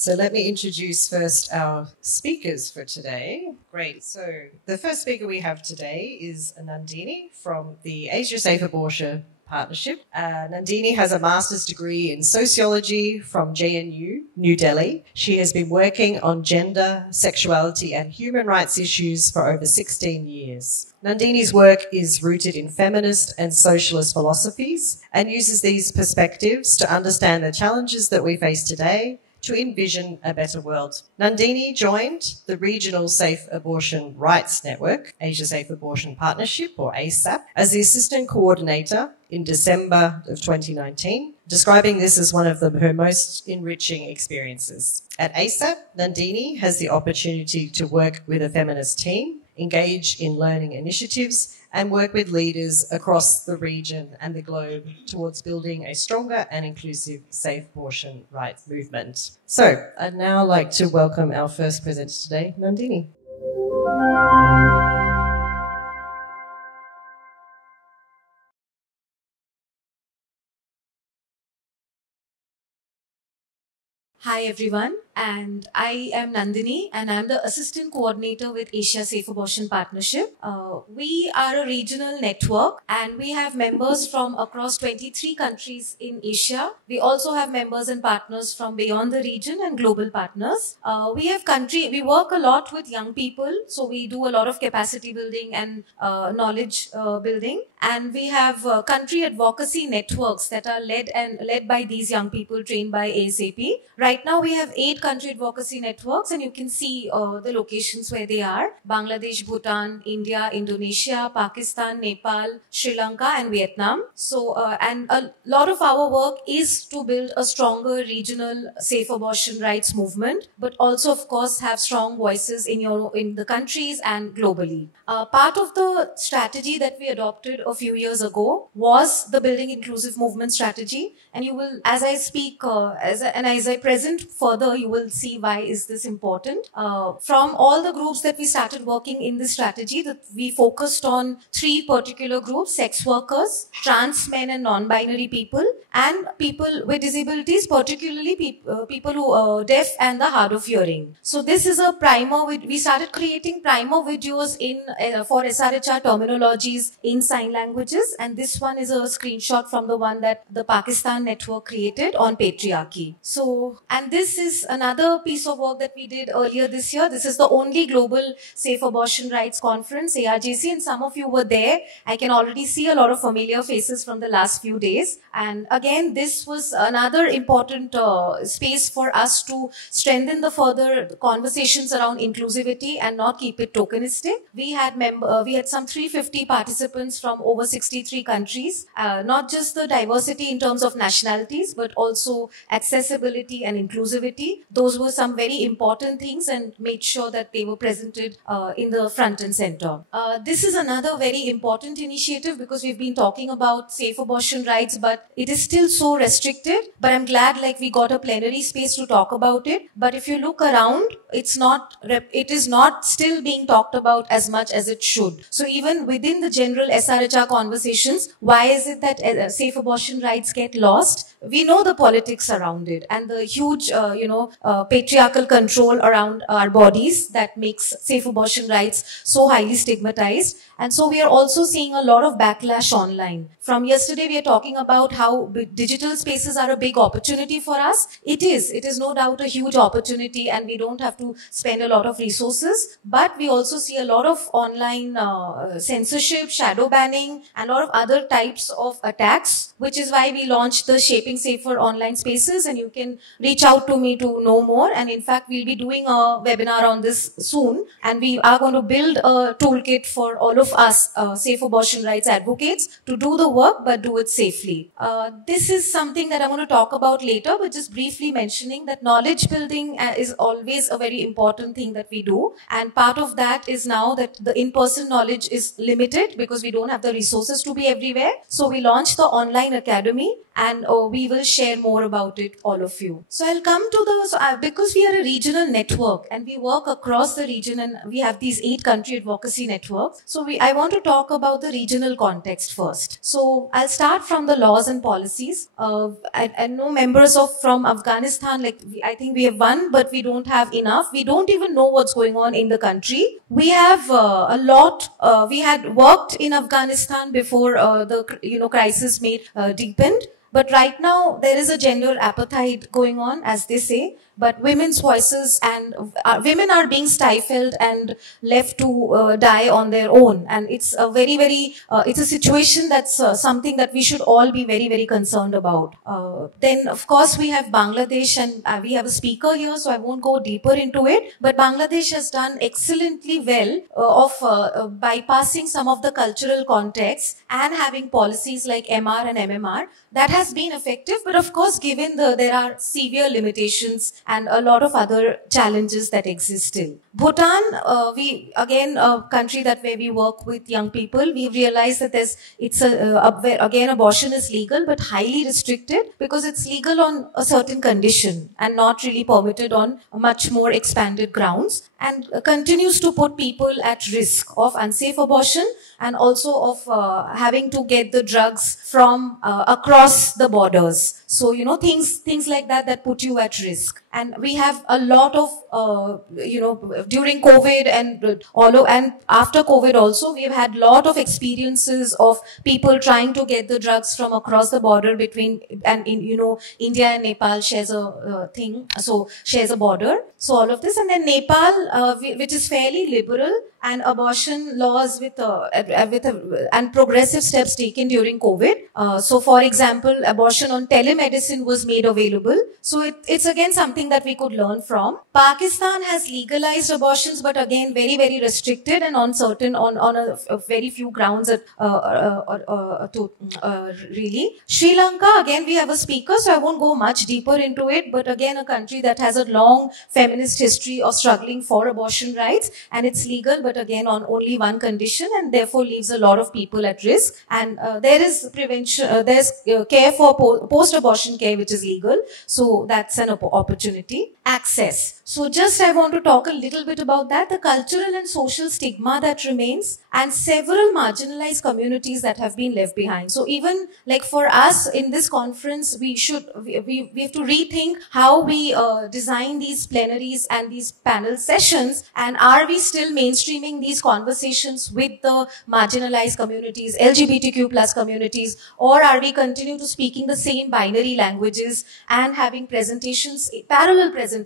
So let me introduce first our speakers for today. Great. So the first speaker we have today is Nandini from the Asia Safe Abortion Partnership. Nandini has a master's degree in sociology from JNU, New Delhi. She has been working on gender, sexuality and human rights issues for over 16 years. Nandini's work is rooted in feminist and socialist philosophies and uses these perspectives to understand the challenges that we face today to envision a better world. Nandini joined the Regional Safe Abortion Rights Network, Asia Safe Abortion Partnership, or ASAP, as the Assistant Coordinator in December of 2019, describing this as one of her most enriching experiences. At ASAP, Nandini has the opportunity to work with a feminist team, engage in learning initiatives, and work with leaders across the region and the globe towards building a stronger and inclusive safe abortion rights movement. So I'd now like to welcome our first presenter today, Nandini. Hi everyone, and I am Nandini and I'm the Assistant Coordinator with Asia Safe Abortion Partnership. We are a regional network and we have members from across 23 countries in Asia. We also have members and partners from beyond the region and global partners. We work a lot with young people, so we do a lot of capacity building and knowledge building. And we have country advocacy networks that are led by these young people trained by ASAP. Right now we have 8 country advocacy networks and you can see the locations where they are: Bangladesh, Bhutan, India, Indonesia, Pakistan, Nepal, Sri Lanka and Vietnam. So and a lot of our work is to build a stronger regional safe abortion rights movement, but also of course have strong voices in the countries and globally. Part of the strategy that we adopted a few years ago was the Building Inclusive Movement strategy, and you will, as I speak as I present further, you will see why is this important. From all the groups that we started working in this strategy, we focused on 3 particular groups: sex workers, trans men and non-binary people, and people with disabilities, particularly people who are deaf and the hard of hearing. So this is a primer. We started creating primer videos for SRHR terminologies in sign languages, and this one is a screenshot from the one that the Pakistan network created on patriarchy. So, and this is another piece of work that we did earlier this year. This is the only global safe abortion rights conference, ARJC, and some of you were there. I can already see a lot of familiar faces from the last few days. And again, this was another important space for us to strengthen the further conversations around inclusivity and not keep it tokenistic. We had some 350 participants from over 63 countries, not just the diversity in terms of nationalities, but also accessibility and inclusivity. Those were some very important things and made sure that they were presented in the front and center. This is another very important initiative because we've been talking about safe abortion rights, but it is still so restricted. But I'm glad we got a plenary space to talk about it. But if you look around, it is not still being talked about as much as it should. So even within the general SRHR conversations, why is it that safe abortion rights get lost? We know the politics around it and the huge, patriarchal control around our bodies that makes safe abortion rights so highly stigmatized. And so we are also seeing a lot of backlash online. From yesterday, we are talking about how digital spaces are a big opportunity for us. It is no doubt a huge opportunity and we don't have to spend a lot of resources. But we also see a lot of online censorship, shadow banning, and a lot of other types of attacks, which is why we launched the Shaping Safer Online Spaces, and you can reach out to me to know more. And in fact, we'll be doing a webinar on this soon, and we are going to build a toolkit for all of us safe abortion rights advocates to do the work but do it safely. This is something that I'm going to talk about later, but just briefly mentioning that knowledge building is always a very important thing that we do, and part of that is now that the in-person knowledge is limited because we don't have the resources to be everywhere. So we launched the online academy, and we will share more about it, all of you. So I'll come to because we are a regional network and we work across the region and we have these 8 country advocacy networks. So I want to talk about the regional context first. So I'll start from the laws and policies. I know members from Afghanistan, I think we have one, but we don't have enough. We don't even know what's going on in the country. We have a lot. We had worked in Afghanistan before the crisis deepened. But right now, there is a gender appetite going on, as they say. But women's voices and women are being stifled and left to die on their own. And it's a it's a situation that's something that we should all be very, very concerned about. Then, of course, we have Bangladesh and we have a speaker here, so I won't go deeper into it. But Bangladesh has done excellently well of bypassing some of the cultural contexts and having policies like MR and MMR. That has been effective, but of course, given there are severe limitations and a lot of other challenges that exist still. Bhutan, again a country where we work with young people. We realize that again abortion is legal but highly restricted because it's legal on a certain condition and not really permitted on much more expanded grounds, and continues to put people at risk of unsafe abortion and also of having to get the drugs from across the borders. So, things like that put you at risk. And we have a lot of, during COVID and after COVID also, we've had a lot of experiences of people trying to get the drugs from across the border India and Nepal shares shares a border. So all of this, and then Nepal, which is fairly liberal, and abortion laws and progressive steps taken during COVID. So for example, abortion on telemedicine was made available. So it's again something that we could learn from. Pakistan has legalized abortions, but again very, very restricted and on a very few grounds really. Sri Lanka, again we have a speaker, so I won't go much deeper into it, but again a country that has a long feminist history of struggling for abortion rights, and it's legal, but again on only one condition, and therefore leaves a lot of people at risk. And there is prevention, there's care for post-abortion care, which is legal. So that's an opportunity. Access. So just I want to talk a little bit about that, the cultural and social stigma that remains, and several marginalized communities that have been left behind. So even like for us in this conference, we have to rethink how we design these plenaries and these panel sessions, and are we still mainstreaming these conversations with the marginalized communities, LGBTQ plus communities, or are we continue to speaking the same binary languages and having presentations, parallel presentations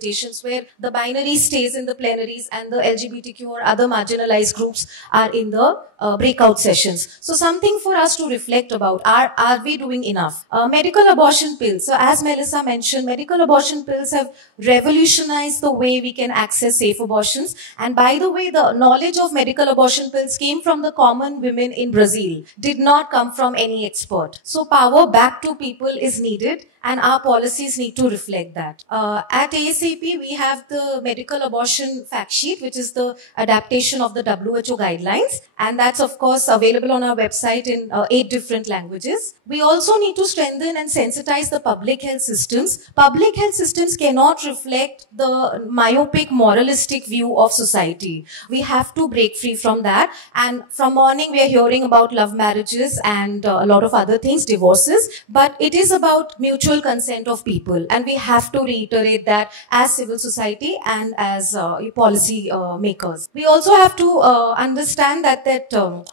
where the binary stays in the plenaries and the LGBTQ or other marginalized groups are in the breakout sessions. So something for us to reflect about, are we doing enough? Medical abortion pills. So as Melissa mentioned, medical abortion pills have revolutionized the way we can access safe abortions. And by the way, the knowledge of medical abortion pills came from the common women in Brazil, did not come from any expert. So power back to people is needed, and our policies need to reflect that. At ASAP, we have the medical abortion fact sheet, which is the adaptation of the WHO guidelines. And that's, of course, available on our website in 8 different languages. We also need to strengthen and sensitize the public health systems. Public health systems cannot reflect the myopic, moralistic view of society. We have to break free from that. And from morning, we are hearing about love marriages and a lot of other things, divorces. But it is about mutual consent of people, and we have to reiterate that as civil society and as policy makers. We also have to understand that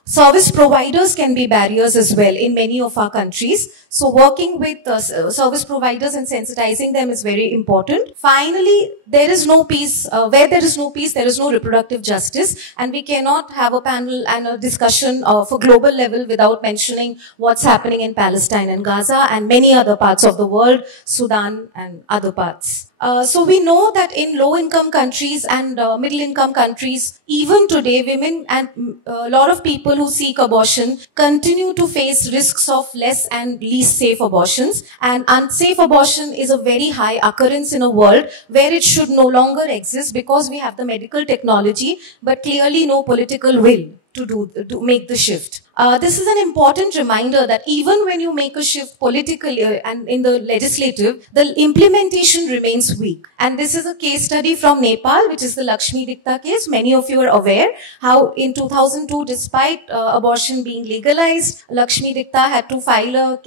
service providers can be barriers as well in many of our countries. So working with service providers and sensitizing them is very important. Finally, there is no peace. Where there is no peace, there is no reproductive justice, and we cannot have a panel and a discussion for global level without mentioning what's happening in Palestine and Gaza and many other parts of the world, Sudan and other parts. So we know that in low-income countries and middle-income countries, even today, women and a lot of people who seek abortion continue to face risks of less and least safe abortions. And unsafe abortion is a very high occurrence in a world where it should no longer exist because we have the medical technology, but clearly no political will to make the shift. This is an important reminder that even when you make a shift politically and in the legislative, the implementation remains weak. And this is a case study from Nepal, which is the Lakshmi Dikta case. Many of you are aware how in 2002, despite abortion being legalized, Lakshmi Dikta had to file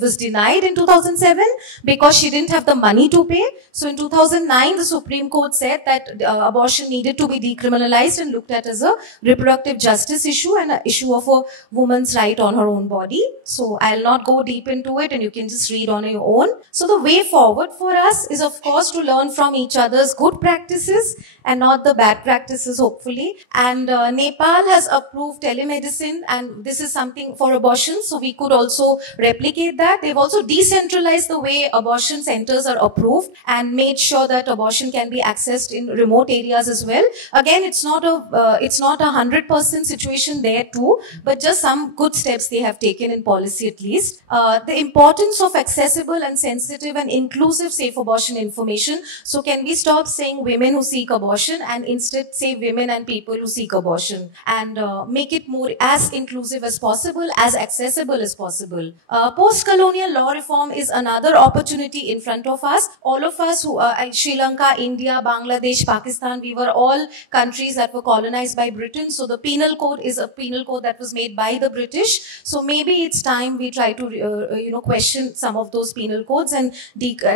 was denied in 2007 because she didn't have the money to pay. So in 2009, the Supreme Court said that abortion needed to be decriminalized and looked at as a reproductive justice issue and an issue of a woman's right on her own body. So I'll not go deep into it and you can just read on your own. So the way forward for us is, of course, to learn from each other's good practices and not the bad practices, hopefully. And Nepal has approved telemedicine, and this is something for abortion, so we could also replicate that. They've also decentralized the way abortion centers are approved and made sure that abortion can be accessed in remote areas as well. Again, it's not a 100% situation there too, but just some good steps they have taken in policy at least. The importance of accessible and sensitive and inclusive safe abortion information. So can we stop saying women who seek abortion and instead say women and people who seek abortion, and make it more as inclusive as possible, as accessible as possible. Post-colonial law reform is another opportunity in front of us. All of us who are Sri Lanka, India, Bangladesh, Pakistan, we were all countries that were colonized by Britain. So the penal code is a penal code that was made by the British. So maybe it's time we try to question some of those penal codes and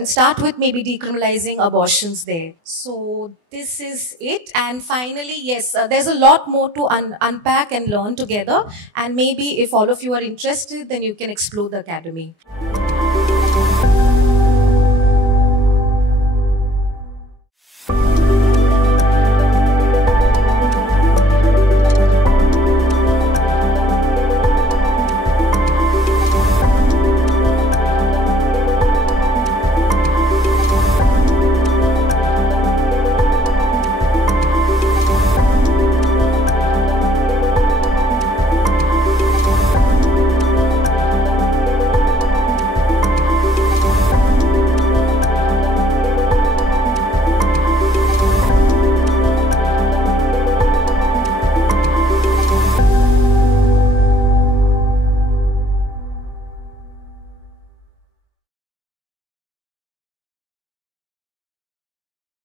start with maybe decriminalizing abortions there. So this is it. And finally, yes, there's a lot more to unpack and learn together. And maybe if all of you are interested, then you can explore the academy.